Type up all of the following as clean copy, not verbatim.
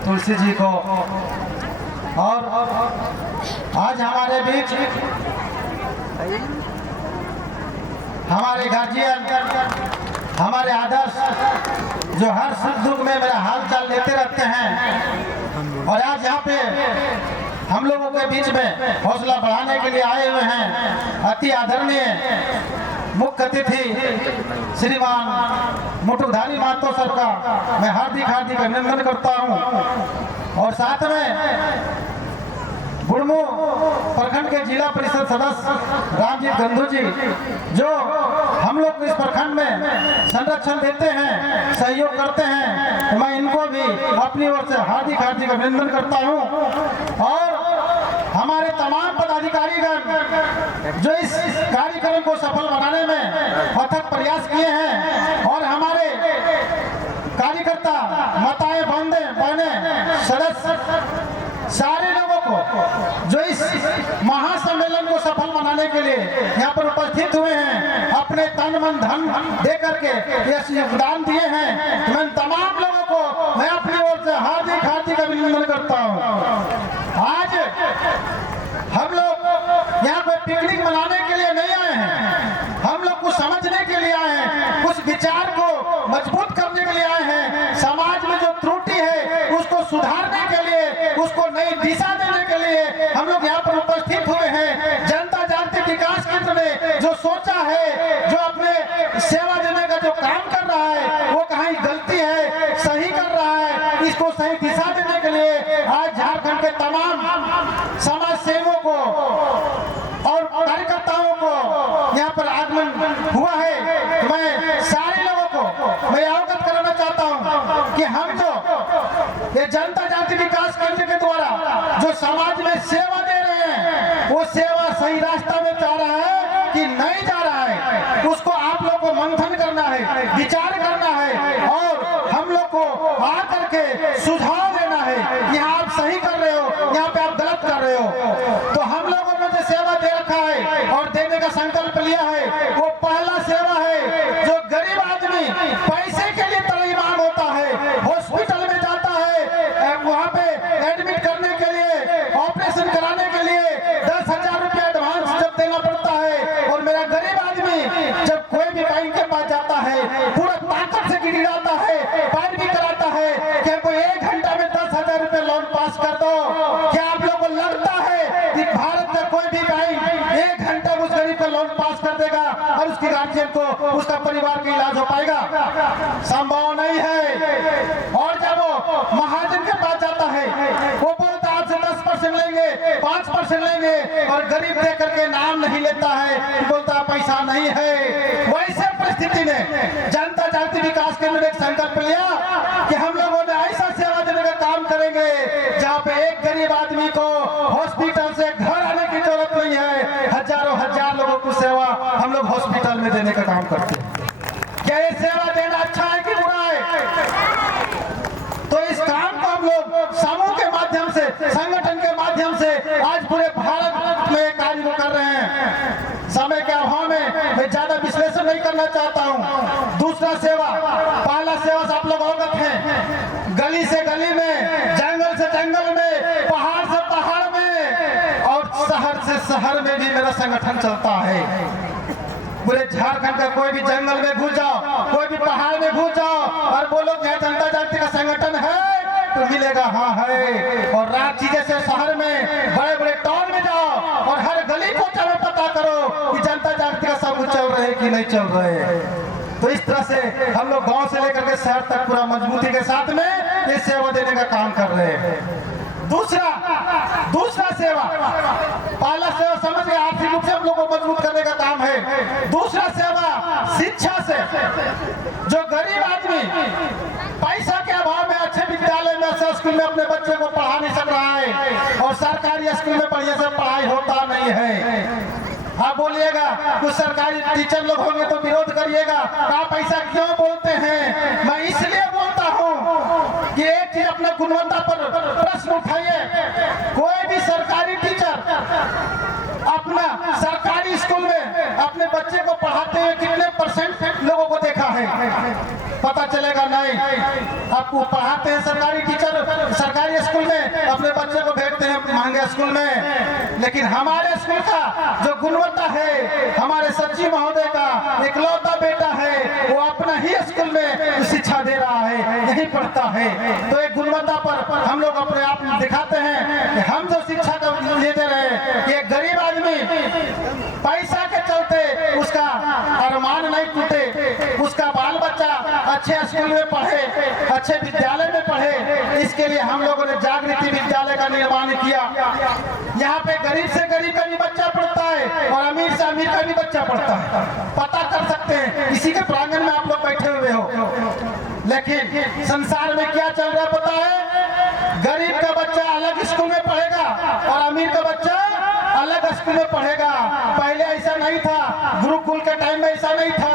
तुलसी जी को। और आज हमारे बीच हमारे गार्जियन, हमारे आदर्श जो हर सुख दुख में मेरा हाल चाल लेते रहते हैं, और आज यहाँ पे हम लोगों के बीच में हौसला बढ़ाने के लिए आए हुए हैं अति आदरणीय मुख्य अतिथि श्रीमान मुटुकधारी महतो सर का मैं हार्दिक अभिनंदन करता हूँ। और साथ में बुढ़मू प्रखंड के जिला परिषद सदस्य रामजीत गंधू जी, जो हम लोग इस प्रखंड में संरक्षण देते हैं, सहयोग करते हैं, तो मैं इनको भी अपनी ओर से हार्दिक अभिनंदन करता हूं। और हमारे तमाम पदाधिकारीगण जो इस कार्यक्रम को सफल बनाने में अथक प्रयास किए हैं, और हमारे कार्यकर्ता, माताएं, बहने, सदस्य, सारे लोगों को जो इस महासम्मेलन को सफल बनाने के लिए यहाँ पर उपस्थित हुए हैं, अपने तन मन धन दे करके ये योगदान दिए हैं, मैं तमाम लोगों को मैं अपनी ओर से हार्दिक अभिनंदन करता हूँ। आज हम लोग यहाँ पे पिकनिक मनाने के लिए नहीं आए हैं, हम लोग कुछ समझने के लिए आए हैं, कुछ विचार को मजबूत करने के लिए आए हैं, समाज में जो त्रुटि है उसको सुधारने के लिए, उसको नई दिशा देने के लिए हम लोग यहाँ पर उपस्थित हुए हैं। जनता जागृति विकास केंद्र ने जो सोचा है, जो अपने सेवा देने का जो काम कर रहा है, वो कहीं गलती है, सही कर रहा है, इसको सही दिशा देने के लिए आज झारखंड के तमाम समाज सेवकों को और कार्यकर्ताओं को यहाँ पर आगमन हुआ है। मैं सारे लोगों को मैं अवगत कराना चाहता हूँ कि हम जो ये जनता जागृति विकास केंद्र के द्वारा जो समाज में सेवा दे रहे हैं, वो सेवा सही रास्ता में जा रहा है कि नहीं जा रहा है, उसको आप लोग को मंथन करना है, विचार करना है, और हम लोग को आकर के सुझाव देना है। यहाँ आप सही कर रहे हो, यहाँ पे आप गलत कर रहे हो। तो हम लोगों ने जो सेवा दे रखा है और देने का संकल्प लिया है, वो पहला सेवा है जो गरीब आदमी पैसे के लिए तड़ीमार होता है, हॉस्पिटल में जाता है, वहाँ पे एडमिट करने के लिए, ऑपरेशन कराने के लिए 10,000 रुपया एडवांस जब देना पड़ता है, और मेरा गरीब आदमी जब कोई भी बैंक के पास जाता है, पूरा ताकत से गिड़गिड़ाता है, पैर भी कराता है कि हमको 1 घंटा में 10,000 रुपया लोन पास कर दो। क्या आप लोगों को लगता है कि भारत का कोई भी बैंक 1 घंटा उस गरीब का लोन पास कर देगा और उसकी गार्जियन को, उसका परिवार का इलाज हो पाएगा? संभव नहीं है। और जब वो महाजन के पास जाता है, वो बोलता है आपसे 10% लेंगे, 5% लेंगे, और गरीब दे करके नाम नहीं लेता है, बोलता पैसा नहीं है। वैसे परिस्थिति में जनता जागृति विकास केंद्र ने एक संकल्प लिया कि हम लोगों ने ऐसा सेवा देने का काम करेंगे जहाँ पे एक गरीब आदमी को हॉस्पिटल से घर आने की जरूरत नहीं है, हजार लोगों को सेवा हम लोग हॉस्पिटल में देने का काम करते हैं। क्या ये सेवा देना अच्छा है कि बुरा है? तो इस काम को हम लोग समूह के माध्यम से, संगठन के माध्यम से आज पूरे भारत में कार्य कर रहे हैं। समय के अभाव में मैं ज्यादा विश्लेषण नहीं करना चाहता हूँ। दूसरा सेवा, पहला सेवा से आप लोग अवगत हैं, गली से गली में, जंगल से जंगल में, पहाड़ से पहाड़ में, और शहर से शहर में भी मेरा संगठन चलता है। पूरे झारखंड का कोई भी जंगल में घुस जाओ, कोई भी पहाड़ में घुस जाओ और बोलो कि जनता जागृति का संगठन है, तो मिलेगा हाँ है। और रांची जैसे शहर में, बड़े बड़े टाउन में जाओ और हर गली को चलो पता करो कि जनता जागृति का सब कुछ चल रहे हैं कि नहीं चल रहे हैं। तो इस तरह से हम लोग गांव से लेकर के शहर तक पूरा मजबूती के साथ में ये सेवा देने का काम कर रहे हैं। दूसरा सेवा, पहला सेवा समझ गए, आर्थिक रूप से हम लोग को मजबूत करने का काम है। दूसरा सेवा शिक्षा से, जो गरीब आदमी पैसा के अभाव में अच्छे विद्यालय में, अच्छे स्कूल में अपने बच्चे को पढ़ा नहीं सक रहा है, और सरकारी स्कूल में बढ़िया से पढ़ाई होता नहीं है। आप बोलिएगा कुछ सरकारी टीचर लोग होंगे तो विरोध करिएगा, आप ऐसा क्यों बोलते हैं? मैं इसलिए बोलता हूँ कि एक चीज अपने गुणवत्ता पर प्रश्न उठाइए। कोई भी सरकारी टीचर अपना सरकारी स्कूल में अपने बच्चे को पढ़ाते हुए कितने % लोगों को देखा है? पता चलेगा नहीं। आपको पढ़ाते हैं सरकारी टीचर, सरकारी स्कूल में अपने बच्चे को भेजते हैं महंगे स्कूल में, लेकिन हमारे स्कूल का जो गुणवत्ता है, हमारे सचिव महोदय का इकलौता बेटा है, वो अपना ही स्कूल में शिक्षा दे रहा है, यही पढ़ता है। तो एक गुणवत्ता पर हम लोग अपने आप दिखाते हैं कि हम जो शिक्षा का दे रहे हैं, कि एक गरीब आदमी पैसा के चलते उसका अरमान नहीं टूटे, उसका बाल बच्चा अच्छे स्कूल में पढ़े, अच्छे विद्यालय में पढ़े, इसके लिए हम लोगों ने जागृति विद्यालय का निर्माण किया। यहाँ पे गरीब से गरीब का भी बच्चा पढ़ता है और अमीर से अमीर का भी बच्चा पढ़ता है। पता कर सकते हैं, इसी के प्रांगण में आप लोग बैठे हुए हो। लेकिन संसार में क्या चल रहा है पता है? गरीब का बच्चा अलग स्कूल में पढ़ेगा और अमीर का बच्चा अलग स्कूल में पढ़ेगा। पहले ऐसा नहीं था, गुरुकुल के टाइम में ऐसा नहीं था।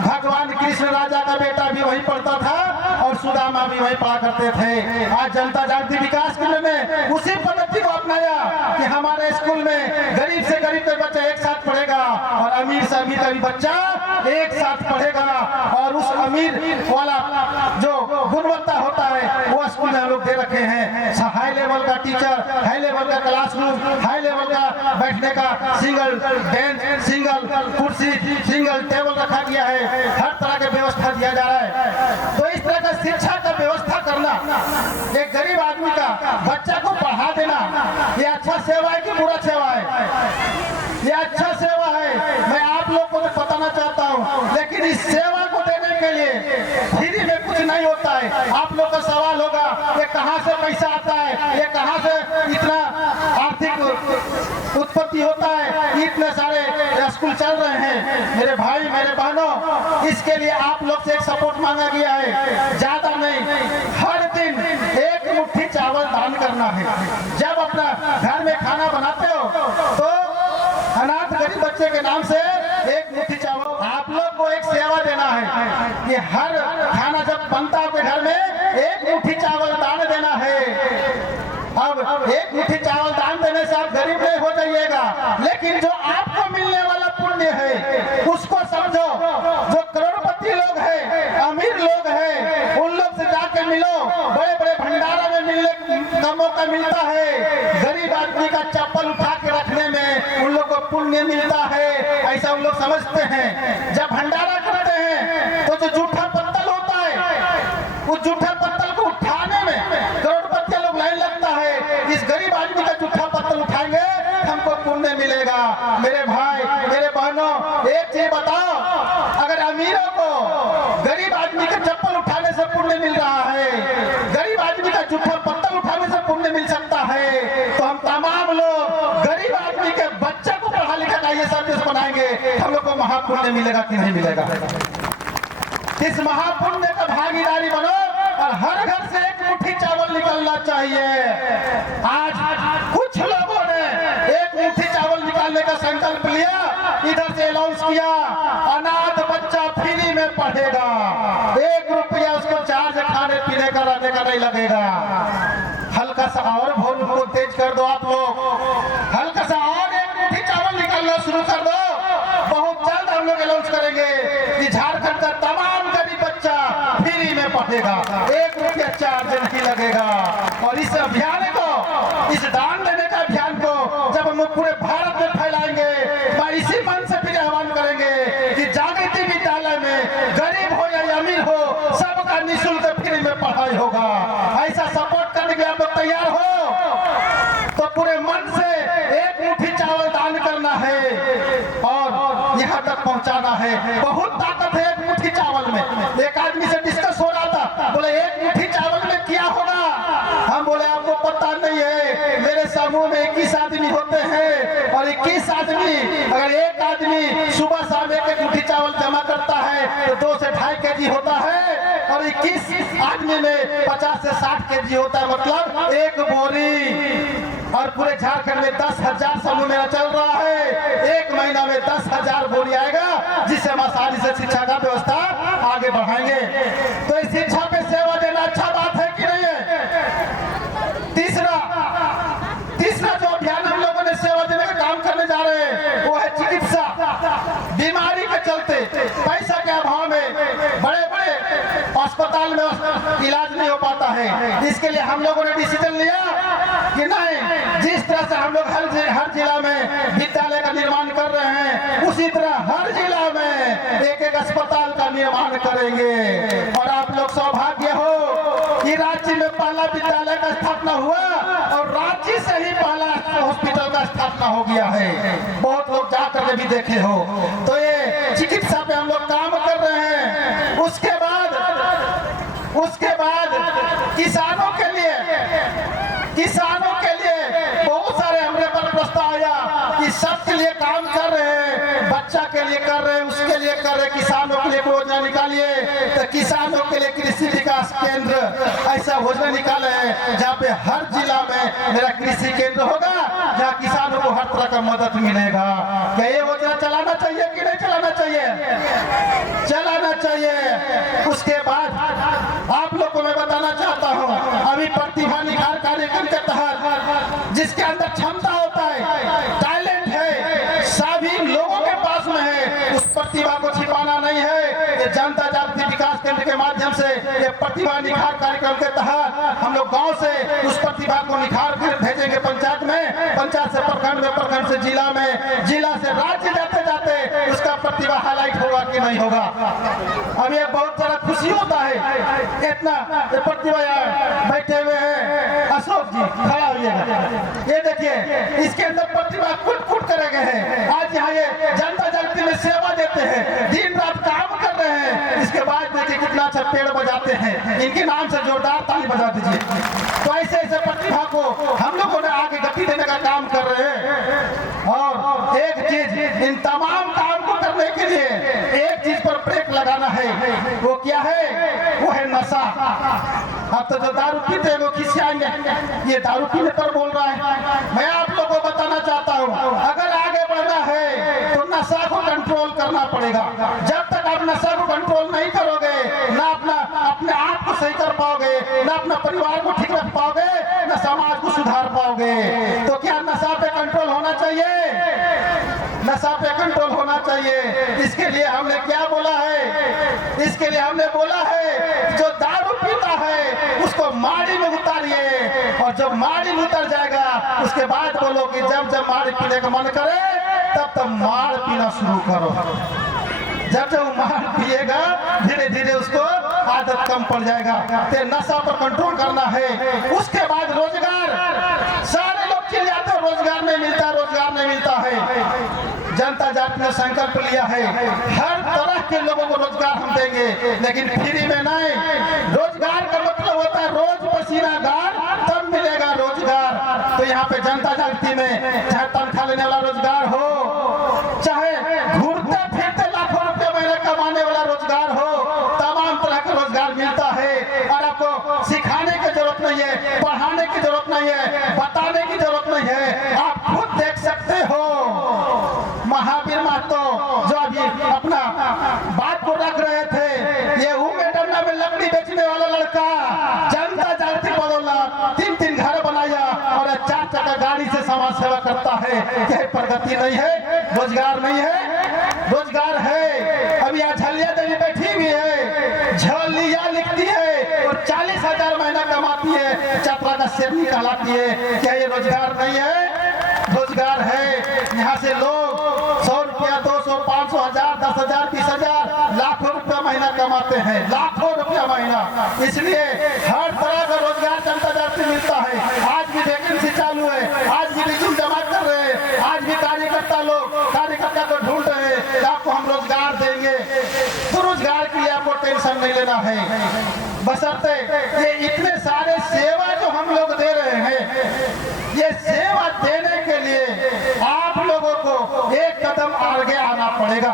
भगवान कृष्ण राजा का बेटा भी वही पढ़ता था और सुदामा भी वही पढ़ा करते थे। आज जनता जागृति विकास केंद्र ने उसी पद्धति को अपनाया कि हमारे स्कूल में गरीब से गरीब का बच्चा एक साथ पढ़ेगा और अमीर से अमीर का भी बच्चा एक साथ पढ़ेगा। और उस अमीर वाला जो गुणवत्ता होता है वो स्कूल में हम लोग दे रखे हैं। हाई लेवल का टीचर, हाई लेवल का क्लासरूम, हाई लेवल का बैठने का सिंगल बेंच, सिंगल कुर्सी, सिंगल टेबल रखा गया है। हर तरह की व्यवस्था दिया जा रहा है। तो इस तरह का शिक्षा का व्यवस्था करना, एक गरीब आदमी का बच्चा को पढ़ा देना, ये अच्छा सेवा है कि बुरा सेवा है? ये अच्छा सेवा है। मैं आप लोग को तो बताना चाहता हूँ, लेकिन इस सेवा को देने के लिए फ्री में कुछ नहीं होता है। आप लोग का सवाल होगा ये कहाँ से पैसा आता है, ये कहाँ से इतना आर्थिक उत्पत्ति होता है, इतने सारे स्कूल चल रहे हैं। मेरे भाई मेरे बहनों, इसके लिए आप लोग से एक सपोर्ट मांगा गया है, ज्यादा नहीं, हर दिन एक मुट्ठी चावल दान करना है। जब अपना घर में खाना बनाते हो तो अनाथ गरीब बच्चे के नाम से एक मुट्ठी चावल आप लोग को एक सेवा देना है कि हर खाना जब बनता है आपके घर में एक मुट्ठी चावल दान देना है। अब एक मुट्ठी चावल दान देने से आप गरीब नहीं हो जाइएगा, लेकिन जो आपको मिलने वाला पुण्य है उसको समझो। जो करोड़पति लोग हैं, अमीर लोग हैं, उन लोग से जाके मिलो। बड़े बड़े भंडारा में मिलने का मौका मिलता है। गरीब आदमी का चप्पल उठा के रखने में उन लोग को पुण्य मिलता है, ऐसा उन लोग समझते हैं। जब भंडारा करते हैं तो जो जूठा पत्तल होता है, उस जूठा पत्तल को उठाने में करोड़पति लोग लाइन लगता है। इस गरीब आदमी का जूठा पत्तल उठाएंगे हमको पुण्य मिलेगा। मेरे भाई मेरे बहनों, एक चीज बताओ, अगर अमीरों को गरीब आदमी के चप्पल उठाने से पुण्य मिल रहा है, गरीब आदमी का जूठा पत्तल उठाने से पुण्य मिल सकता है, तो हम तमाम लोग गरीब आदमी के बच्चे को पढ़ा लिखा का ये सर्विस बनाएंगे, हम लोग को महापुण्य मिलेगा कि नहीं मिलेगा? इस महापुण्य का भागीदारी बनो और हर घर से एक मुट्ठी चावल निकलना चाहिए। आज कुछ लोगों ने एक मुट्ठी चावल निकालने का संकल्प लिया, इधर से अनाउंस किया अनाथ बच्चा फ्री में पढ़ेगा, 1 रुपया उसको चार्ज खाने पीने का रहने का नहीं लगेगा। हल्का सा और वॉल्यूम को तेज कर दो आप लोग, हल्का सा और एक मुट्ठी चावल निकालना शुरू कर दो। बहुत जल्द हम लोग अनाउंस करेंगे कि झारखंड का तमाम गरीब बच्चा फ्री में पढ़ेगा, 1 रुपया चार्ज नहीं लगेगा। और इस अभियान को, इस दान देने का अभियान को जब हम पूरे भारत में फैलाएंगे, मैं इसी मन से फिर आह्वान करेंगे कि जागृति विद्यालय में गरीब हो या अमीर हो, सबका निःशुल्क फ्री में पढ़ाई होगा। ऐसा सपोर्ट करने के आप लोग तैयार हो तो पूरे मन से एक मुट्ठी चावल दान करना है और यहाँ तक पहुँचाना है। बहुत ताकत है एक मुट्ठी चावल में। एक आदमी से डिस्कस हो रहा था, बोले 1 मुट्ठी चावल में क्या होगा? हम बोले आपको पता नहीं है, मेरे समूह में 21 आदमी होते हैं और 21 आदमी, अगर एक आदमी सुबह शाम 1 मुट्ठी चावल जमा करता है तो 2 से 2.5 केजी होता है और 21 आदमी में 50 से 60 केजी होता है, मतलब 1 बोरी। और पूरे झारखंड में 10,000 समूह मेरा चल रहा है, 1 महीना में 10,000 बोरी आएगा, जिससे हम आसानी से शिक्षा का व्यवस्था आगे बढ़ाएंगे। तो इस शिक्षा पे सेवा देना अच्छा बात है कि नहीं है? तीसरा जो अभियान हम लोगों ने सेवा देने का काम करने जा रहे हैं वो है चिकित्सा। बीमारी के चलते पैसा के अभाव में बड़े बड़े अस्पताल में इलाज नहीं हो पाता है। इसके लिए हम लोगों ने डिसीजन लिया कि नहीं, जिस तरह से हम लोग हर जिला में विद्यालय का निर्माण कर रहे हैं, उसी तरह हर जिला में एक एक अस्पताल का निर्माण करेंगे। और आप लोग सौभाग्य हो कि राज्य में पहला विद्यालय का स्थापना हुआ और राज्य से ही पहला हॉस्पिटल का स्थापना हो गया है। बहुत लोग जाकर के भी देखे हो। तो ये चिकित्सा पे हम लोग काम कर रहे हैं। उसके बाद किसानों के लिए बहुत सारे हमने पर प्रस्ताव आया कि सबके लिए काम कर रहे हैं, बच्चा के लिए कर रहे हैं, उसके लिए कर रहे हैं, किसानों के लिए योजना निकालिए। तो किसानों के लिए कृषि विकास केंद्र ऐसा योजना निकाले हैं जहाँ पे हर जिला में मेरा कृषि केंद्र होगा, जहाँ किसानों को हर तरह का मदद मिलेगा। क्या ये योजना चलाना चाहिए कि नहीं चलाना चाहिए? चलाना चाहिए। उसके बाद आप लोग को मैं बताना चाहता हूँ, अभी प्रतिभा निखार कार्यक्रम के तहत जिसके अंदर क्षमता होता है, टैलेंट है, सभी लोगों के पास में है, उस प्रतिभा को छिपाना नहीं है। ये जनता जागृति विकास केंद्र के माध्यम से ये प्रतिभा निखार कार्यक्रम के तहत हम लोग गांव से उस प्रतिभा को निखार कर भेजेंगे पंचायत में, पंचायत से प्रखंड में, प्रखंड से जिला में, जिला से राज्य जाते जाते उसका प्रतिभा हाईलाइट होगा कि नहीं होगा। अब ये बहुत सारा खुशी होता है। इतना प्रतिभा बैठे हुए हैं, अशोक जी खड़ा होइएगा, ये देखिए इसके अंदर प्रतिभा कुट करे गए हैं। आज यहाँ ये जनता जागृति में सेवा देते हैं, दिन रात काम कर रहे हैं। इसके बाद देखिए कितना अच्छा पेड़ बजाते हैं। इनके नाम से जोरदार ताली बजा दीजिए। तो ऐसे ऐसे प्रतिभा को हम लोगों ने आगे गति देने का काम कर रहे हैं। और एक चीज, इन तमाम काम को करने के लिए एक चीज पर ब्रेक लगाना है। वो क्या है? वो है नशा। अब तो जो दारू पीते हैं वो किससे आएंगे? ये दारू पीने पर बोल रहा है। मैं आप लोगों को बताना चाहता हूँ, अगर आगे बढ़ना है तो नशा को कंट्रोल करना पड़ेगा। जब तक आप नशा को कंट्रोल नहीं करोगे, ना अपने आप को सही कर पाओगे, ना अपना परिवार को ठीक रख पाओगे, ना समाज को सुधार पाओगे। तो क्या नशा पे कंट्रोल होना चाहिए? नशा पे कंट्रोल होना चाहिए। इसके लिए हमने क्या बोला है? इसके लिए हमने बोला है जो दारू पीता है उसको माड़ी में उतारिए, और जब माड़ी में उतर जाएगा उसके बाद बोलो कि जब जब माड़ी पीने का मन करे तब तब मार पीना शुरू करो। जब जब मार पिएगा धीरे धीरे उसको आदत कम पड़ जाएगा। तो नशा पर कंट्रोल करना है। उसके बाद रोजगार, सारे लोग चिल्लाते हैं रोजगार नहीं मिलता, रोजगार नहीं मिलता है। जनता जागृति ने संकल्प लिया है हर तरह के लोगों को रोजगार हम देंगे, लेकिन फ्री में नहीं। रोजगार का मतलब होता है रोज पसीना गार तब मिलेगा रोजगार। तो यहाँ पे जनता जागृति में चाहे तनख्वाह लेने वाला रोजगार हो, चाहे घूमते फिरते लाखों रुपए महीने कमाने वाला रोजगार हो, तमाम तरह का रोजगार मिलता है। और आपको सिखाने की जरूरत नहीं है, पढ़ाने की जरूरत नहीं है, बताने की जरूरत नहीं है, आप खुद देख सकते हो। महावीर महतो जो अभी अपना बात को रख रहे थे, ये उमेडंडा में लकड़ी बेचने वाला लड़का जनता जागृति बदौला 3-3 घर बनाया और 4 चक्का गाड़ी से समाज सेवा करता है। क्या प्रगति नहीं है? रोजगार नहीं है? रोजगार है। अभी यहाँ झलिया देवी बैठी हुई है, झलिया लिखती है और 40,000 महीना कमाती है, चपरा का सेवनी कहलाती है। क्या ये रोजगार नहीं है? रोजगार है। यहाँ से लोग 100 रुपया, 200, 500, 1000, 10,000, 20,000, लाखों रुपया महीना कमाते हैं, लाखों रुपया महीना। इसलिए हर तरह का रोजगार जनता जागृति मिलता है। आज भी वैकेंसी चालू है, आज भी रिज्यूम जमा कर रहे हैं, आज भी कार्यकर्ता को ढूंढ रहे हैं, आपको हम रोजगार देंगे। तो रोजगार के लिए आपको टेंशन नहीं लेना है, बशर्ते ये इतने सारे सेवा जो हम लोग दे रहे हैं, ये सेवा देने के लिए आप लोगों को एक कदम आगे आना पड़ेगा।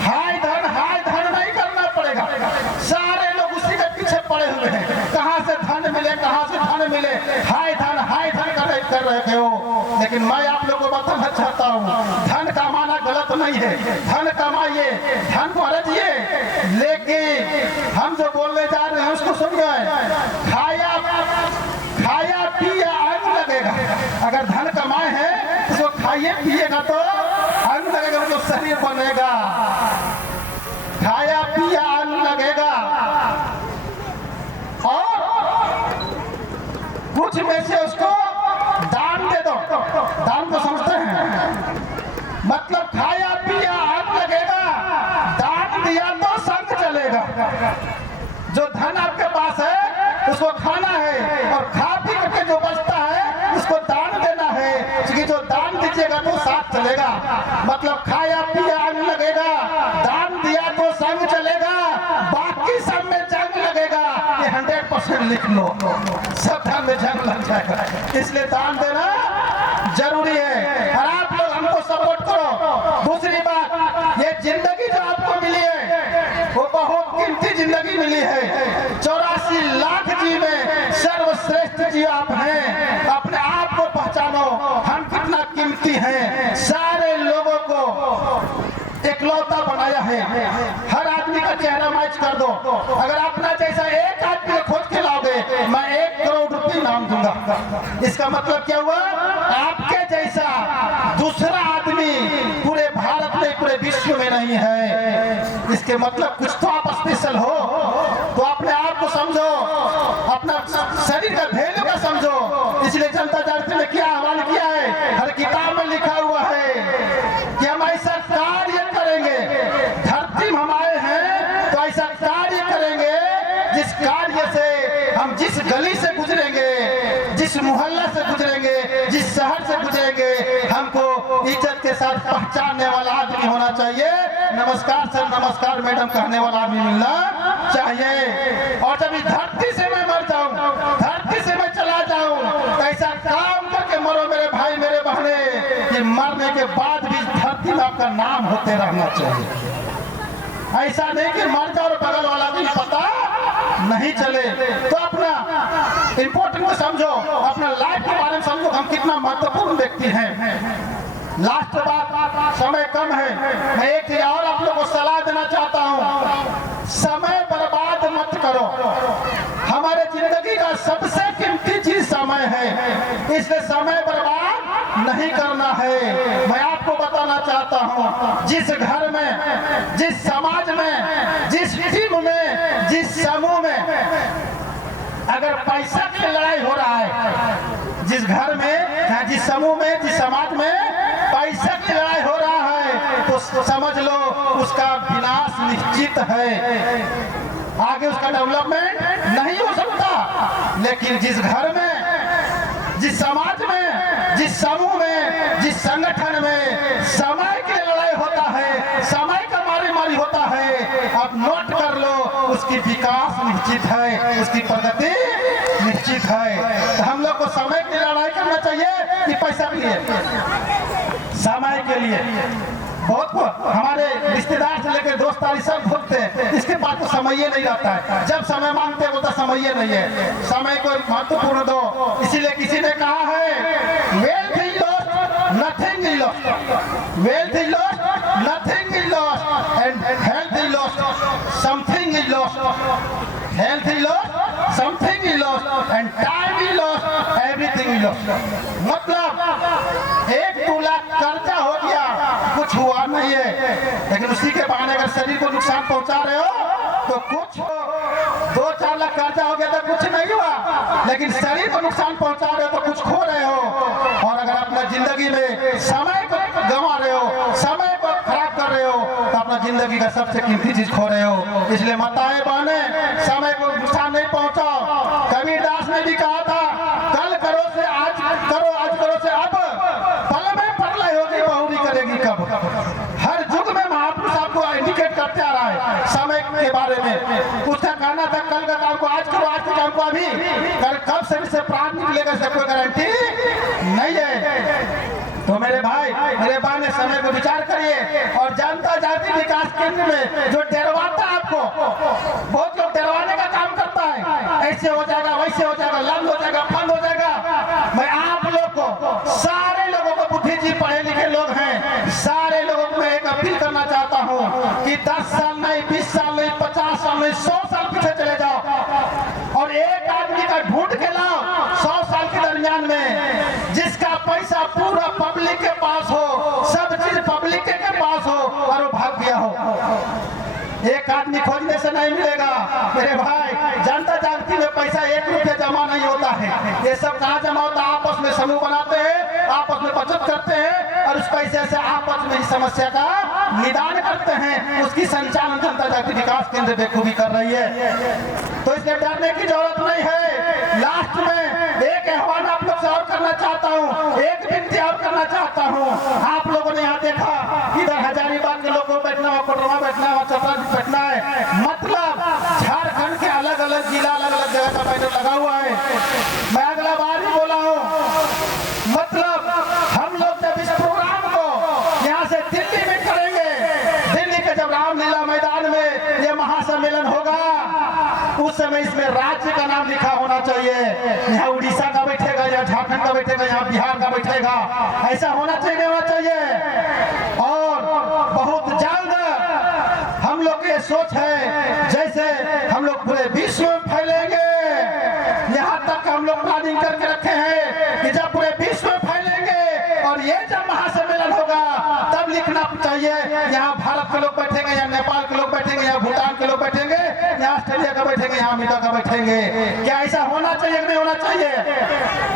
हाय धन नहीं करना पड़ेगा। सारे लोग उसी के पीछे पड़े हुए हैं, कहां से धन मिले, कहां से धन मिले, हाय धन कर रहे हो। लेकिन मैं आप लोगों को बताना चाहता हूँ, धन कमाना गलत नहीं है, धन कमाइए, धन को अर्जिए, लेकिन हम जो बोलने जा रहे हैं उसको सुनिए। खाया पिया अन्न लगेगा। अगर धन कमाए हैं उसको खाइए पिएगा तो अन्न लगेगा, तो शरीर बनेगा। खाया पिया अन्न लगेगा। कुछ में से उसको दान दे दो। दान को समझते हैं, मतलब खाया पिया आग लगेगा, दान दिया तो संग चलेगा। जो धन आपके पास है उसको खाना है और खा पी करके जो बचता है उसको दान देना है, क्योंकि जो दान दीजिएगा तो साथ चलेगा। मतलब खाया पिया आग लगेगा, दान दिया तो संग चलेगा, बाकी सब में जंग लगेगा। ये 100% लिख लो, सब धन में जंग लग जाएगा। इसलिए दान देना जरूरी है और आप लोग हमको सपोर्ट करो। दूसरी बात, ये जिंदगी जो आपको मिली है वो बहुत कीमती जिंदगी मिली है। 84 लाख जी में सर्वश्रेष्ठ जी आप हैं। अपने आप को पहचानो, हम कितना कीमती हैं। सारे लोगों को इकलौता बनाया है। हर आदमी का चेहरा मैच कर दो। अगर अपना जैसा एक आदमी खोज के लाओगे, मैं 1 करोड़ रुपये नाम दूंगा। इसका मतलब क्या हुआ? आपके जैसा दूसरा आदमी पूरे भारत में, पूरे विश्व में नहीं है। इसके मतलब कुछ तो आप स्पेशल हो। तो अपने आप को समझो, अपना शरीर का वैल्यू का समझो। इसलिए जनता जनार्दन ने क्या आह्वान किया है, हर किताब में लिखा हुआ है कि हम ऐसा कार्य करेंगे। धरती में हम आए हैं तो ऐसा कार्य करेंगे जिस कार्य से हम जिस गली से गुजरेंगे, जिस मोहल्ला से गुजरेंगे, जिस शहर से गुजरेंगे, हमको इज्जत के साथ पहचानने वाला आदमी होना चाहिए। नमस्कार सर, नमस्कार मैडम कहने वाला आदमी मिलना चाहिए। और जब इस धरती से मैं मर जाऊं, धरती से मैं चला जाऊं, तो ऐसा काम करके मरो मेरे भाई मेरे बहने कि मरने के बाद भी धरती में आपका नाम होते रहना चाहिए। ऐसा नहीं कि मर जाओ और बगल वाला भी पता नहीं चले। तो अपना इम्पोर्टेंट को समझो, अपना लाइफ के बारे में समझो, हम कितना महत्वपूर्ण व्यक्ति हैं। लास्ट बात, समय कम है, मैं एक चीज और आप लोगों को सलाह देना चाहता हूँ। समय बर्बाद मत करो। हमारे जिंदगी का सबसे कीमती चीज समय है, इसलिए समय बर्बाद नहीं करना है। मैं आपको बताना चाहता हूँ, जिस घर में, जिस समाज में, जिस टीम में, जिस समूह में अगर पैसा की लड़ाई हो रहा है, जिस घर में, जिस समूह में, जिस समाज में पैसा की लड़ाई हो रहा है, तो समझ लो उसका विनाश निश्चित है। आगे उसका डेवलपमेंट नहीं हो सकता। लेकिन जिस घर में, जिस समाज में, जिस समूह में, जिस संगठन में समय की लड़ाई होता है, समय का मारी मारी होता है, आप नोट कर लो, उसकी विकास निश्चित है, उसकी प्रगति निश्चित है। तो हम लोग को समय की लड़ाई करना चाहिए कि पैसा के लिए? समय के लिए। बहुत को हमारे रिश्तेदार से लेकर दोस्तारी सब भूलते हैं, इसके बाद तो समय ही नहीं रहता है। जब समय मांगते हैं वो तो समय ही नहीं है। समय को महत्वपूर्ण दो। इसीलिए किसी ने कहा है, wealth is lost, nothing is lost. Wealth is lost, nothing is lost, and health is lost, something is lost. Health is lost, something is lost, and time is lost, everything is lost. मतलब 1-2 लाख कर्जा हो गया, कुछ हुआ नहीं है, लेकिन उसी के बहाने अगर शरीर को नुकसान पहुंचा रहे हो तो कुछ, 2-4 लाख कर्जा हो गया तो कुछ नहीं हुआ, लेकिन शरीर को नुकसान पहुंचा रहे हो तो कुछ खो रहे हो। और अगर अपना जिंदगी में समय को गंवा रहे हो, समय को खराब कर रहे हो, तो अपना जिंदगी का सबसे कीमती चीज खो रहे हो। इसलिए माताएं बहने, समय को नुकसान नहीं पहुंचाओ। कबीरदास ने भी कहा था, कल करो से आज करो, आज करो से अब, पल में प्रलय होगी बहुरी करेगी कब। हर युग में महापुरुष आपको इंडिकेट करते आ रहा है समय के बारे में। उसका कहना था, कल का काम को आज करो, आज के काम को अभी। कब शरीर से प्राण निकलेगा इसका कोई गारंटी नहीं है। तो मेरे भाई मेरे बहन, समय को विचार करिए। और जनता जाति विकास केंद्र में जो डरवाता है आपको, बहुत लोग डरवाने का काम करता है, ऐसे हो जाएगा, वैसे हो जाएगा, लंग हो जाएगा, फंद हो जाएगा। मैं आप लोग को, सारे लोगों को, बुद्धिजीवी पढ़े लिखे लोग हैं, सारे लोगों को मैं एक अपील करना चाहता हूँ कि 10 साल नहीं, 20 साल नहीं, 50 साल नहीं, 100 साल पीछे चले जाओ और एक आदमी का ढूंढ के लाओ 100 साल के दरमियान में, जिसका पैसा पूरा पब्लिक के पास हो, सब चीज पब्लिक के पास हो और वो भाग गया हो। एक आदमी खोजने से नहीं मिलेगा मेरे भाई। जनता जागृति में पैसा 1 रुपया जमा नहीं होता है, ये सब कहाँ जमा होता है? आपस में समूह बनाते हैं, आपस में बचत करते हैं और उस पैसे से आपस में ही समस्या का निदान करते हैं। उसकी संचालन जनता जागृति विकास केंद्र बेखूबी कर रही है, तो इसलिए डरने की जरूरत नहीं है। लास्ट में एक आह्वान आप लोग से और करना चाहता हूँ, एक विनती और करना चाहता हूँ। आप लोगों ने यहाँ देखा इधर हजारीबाग के लोगों को बैठना है, कोडरमा बैठना है, चतरा बैठना है, मतलब झारखंड के अलग अलग जिला अलग अलग जगह का बैनर लगा हुआ है। मैं अगला बार ही बोला हूँ, मतलब हम लोग जब इस प्रोग्राम को यहाँ से दिल्ली में करेंगे, दिल्ली के जब रामलीला मैदान में ये महासम्मेलन होगा, उस समय इसमें राज्य का नाम लिखा होना चाहिए। यहाँ उड़ीसा का बैठेगा, यहाँ झारखंड का बैठेगा, यहाँ बिहार का बैठेगा, ऐसा होना चाहिए, होना चाहिए। और बहुत जल्द हम लोग ये सोच है, जैसे हम लोग पूरे विश्व में फैलेंगे, यहाँ तक हम लोग प्लानिंग करके रखे हैं कि जब पूरे विश्व में फैलेंगे और ये जब महासम्मेलन होगा तब लिखना चाहिए यहाँ भारत के लोग बैठेंगे, यहाँ नेपाल के लोग बैठेंगे, यहाँ भूटान के लोग बैठेंगे, यहाँ ऑस्ट्रेलिया का बैठेंगे, यहाँ अमेरिका का बैठेंगे। क्या ऐसा होना चाहिए कि नहीं होना चाहिए?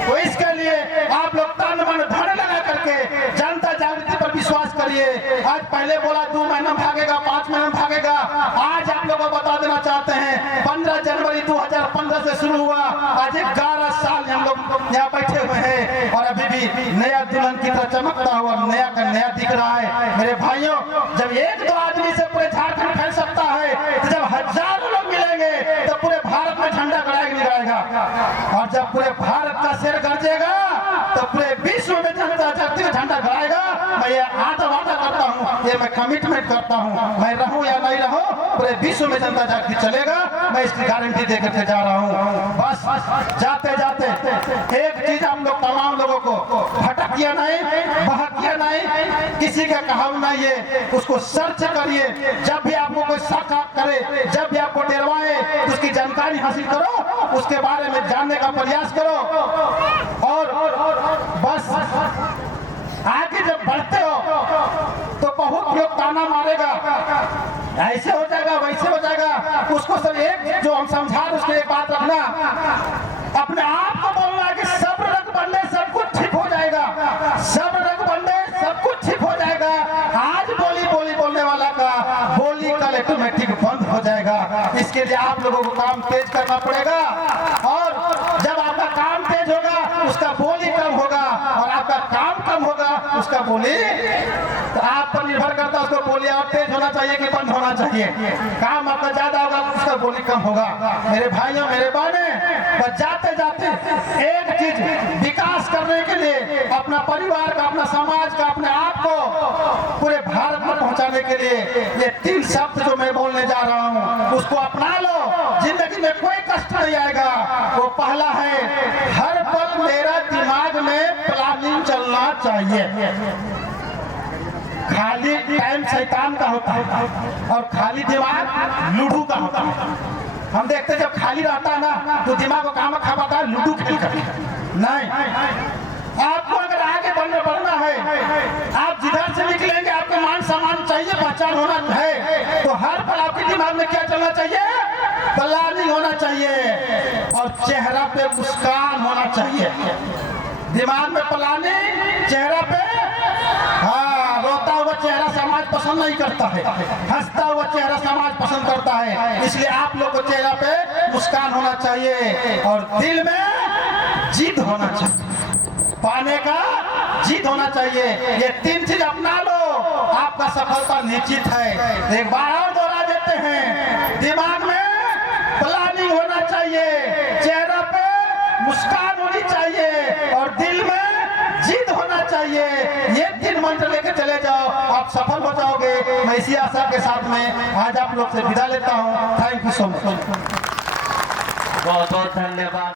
तो इसके लिए आप लोग तन मन धन लगा करके जनता जागृति पर विश्वास करिए। आज पहले बोला 2 महीना भागेगा, 5 महीना भागेगा, आज आप लोगों को बता देना चाहते हैं 15 जनवरी 2015 से शुरू हुआ, आज 11 साल हम लोग यहाँ बैठे हुए हैं और अभी भी नया दुल्हन की तरह चमकता हुआ नया का नया दिख रहा है। मेरे भाइयों, जब 1-2 आदमी से पूरे झारखंड फैल सकता है, तो जब हजारों लोग मिलेंगे तो पूरे भारत में झंडा गड़ाएगा, और जब पूरे भारत का शेर गरजेगा तो पूरे विश्व में जनता जागृति का झंडा गड़ाएगा। मैं ये वादा करता हूँ, ये मैं कमिटमेंट करता हूँ, मैं रहूँ या नहीं रहूँ, पूरे विश्व में जनता जागृति चलेगा, मैं इसकी गारंटी दे करके जा रहा हूँ। बस जाते जाते एक चीज हम लोग तमाम लोगों को भटकिया नहीं, बहकिया नहीं, किसी का कहा नहीं है, उसको सर्च करिए। जब भी आपको कोई शक करे, जब भी आपको डरवाए, उसकी जानकारी हासिल करो, उसके बारे में जानने का प्रयास करो और बस आगे जब बढ़ते हो तो बहुत लोग ताना मारेगा, ऐसे हो जाएगा, वैसे हो जाएगा, उसको सब एक जो हम समझा उसके एक बात रखना, अपने आप को बोलना है कि सब्र रख बंदे सब कुछ ठीक हो जाएगा, सब्र रख बंदे सब कुछ ठीक हो जाएगा। आज बोली बोलने वाला का बोली कल ऑटोमेटिक बंद हो जाएगा। इसके लिए आप लोगों को काम तेज करना पड़ेगा और जब आपका काम तेज होगा उसका बोली कम होगा और आपका काम कम होगा उसका बोली, तो आप पर निर्भर करता है उसको बोली और तेज होना चाहिए कि बंद होना चाहिए। काम आपका ज्यादा होगा उसका बोली कम होगा। मेरे भाइयों, मेरे बहने, बस जाते जाते एक चीज विकास करने के लिए अपना परिवार का, अपना समाज का, अपने आप को पूरे भारत में पहुंचाने के लिए ये 3 शब्द जो मैं बोलने जा रहा हूं उसको अपना लो, जिंदगी में कोई कष्ट नहीं आएगा। वो पहला है, हर पल मेरा दिमाग में प्लानिंग चलना चाहिए। खाली टाइम शैतान का होता है और खाली दिमाग लूडू का होता है। हम देखते जब खाली रहता है ना तो दिमाग को काम खा पाता है लूडू खेल कर। नहीं, आपको अगर आगे बढ़ना है, आप जिधर से निकलेंगे आपको मान सम्मान चाहिए, पहचान होना है, तो हर पल आपके दिमाग में क्या चलना चाहिए? प्लानिंग होना चाहिए और चेहरा पे मुस्कान होना चाहिए। दिमाग में प्लानिंग, चेहरा पे रोता हुआ चेहरा समाज पसंद नहीं करता है, हंसता हुआ चेहरा समाज पसंद करता है। इसलिए आप लोग को चेहरा पे मुस्कान होना चाहिए और दिल में जिद होना चाहिए, पाने का जिद होना चाहिए। ये 3 चीज अपना लो, आपका सफलता निश्चित है। एक बार और दोहरा देते हैं, दिमाग में प्लानिंग होना चाहिए, चेहरा पे मुस्कान होनी चाहिए और दिल में जिद होना चाहिए। ये 3 मंत्र लेके चले जाओ, आप सफल हो जाओगे। मैं इसी आशा के साथ में आज आप लोग से विदा लेता हूँ। Thank you so much. बहुत बहुत धन्यवाद।